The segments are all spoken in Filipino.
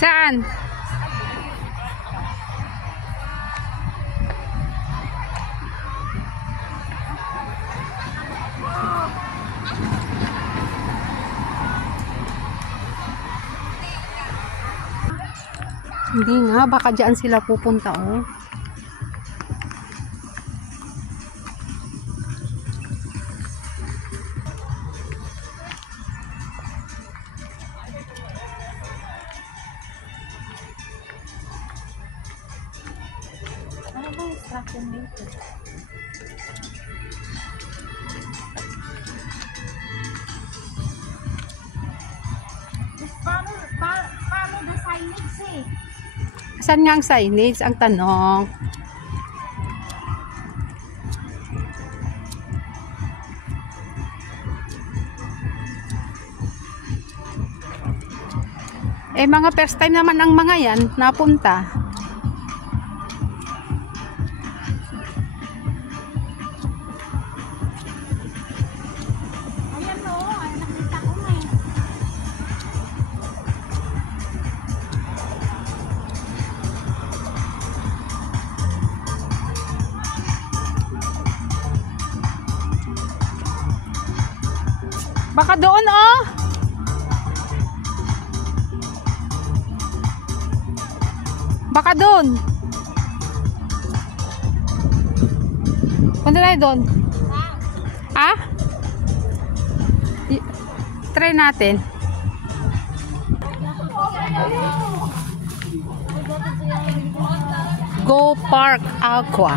Saan? Hindi nga, baka dyan sila pupunta, oh. Ano ba yung instruction dito? Paano the signage eh? Saan nga ang signage? Ang tanong. Eh, mga first time naman ang mga yan napunta. Ayan o, ay nakita ko na eh. Baka doon, oh. Baka doon. Punta tayo doon. Ah? Try natin. Go Park Aqua.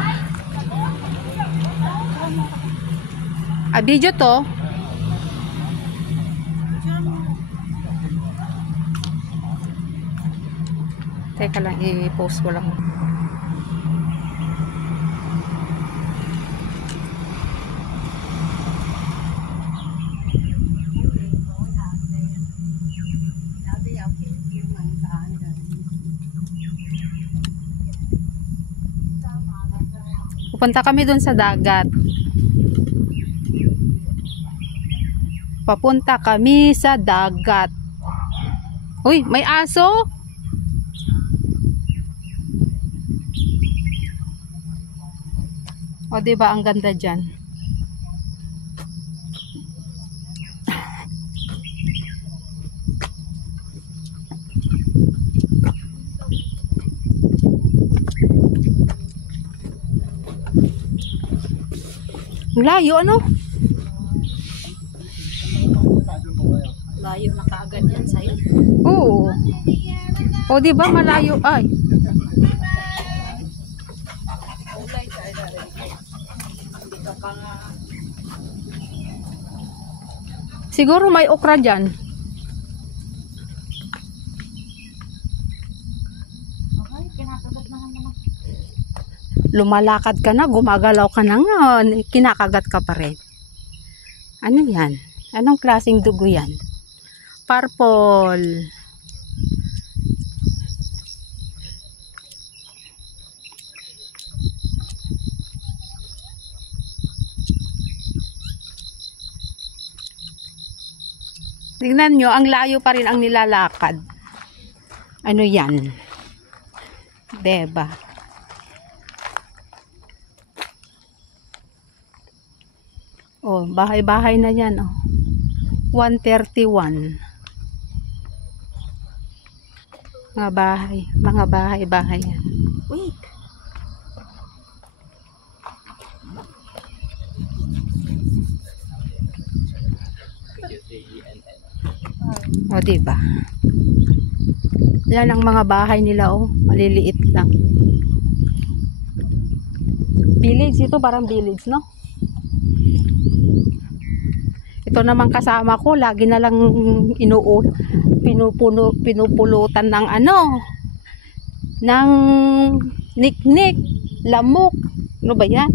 Video to. Teka lang, i-post ko lang. Pupunta kami dun sa dagat. Papunta kami sa dagat. Uy, may aso? O, diba ang ganda dyan? Layo, ano? Layo na kaagad yan sa'yo. Oo. O, diba malayo? Ay. Siguro may okra dyan. Okay, kinakagat na naman. Lumalakad ka na, gumagalaw ka na nga, kinakagat ka pa rin. Ano yan? Anong klaseng dugo yan? Purple. Tingnan nyo, ang layo pa rin ang nilalakad. Ano yan? Diba? Oh, bahay-bahay na yan. Oh. 131. Mga bahay-bahay yan. Wait. O, diba? Yan ang mga bahay nila, oh. Maliliit lang. Village ito, parang village, no? Ito naman kasama ko, lagi na lang pinupulutan ng ano, ng niknik, lamok. Ano ba yan?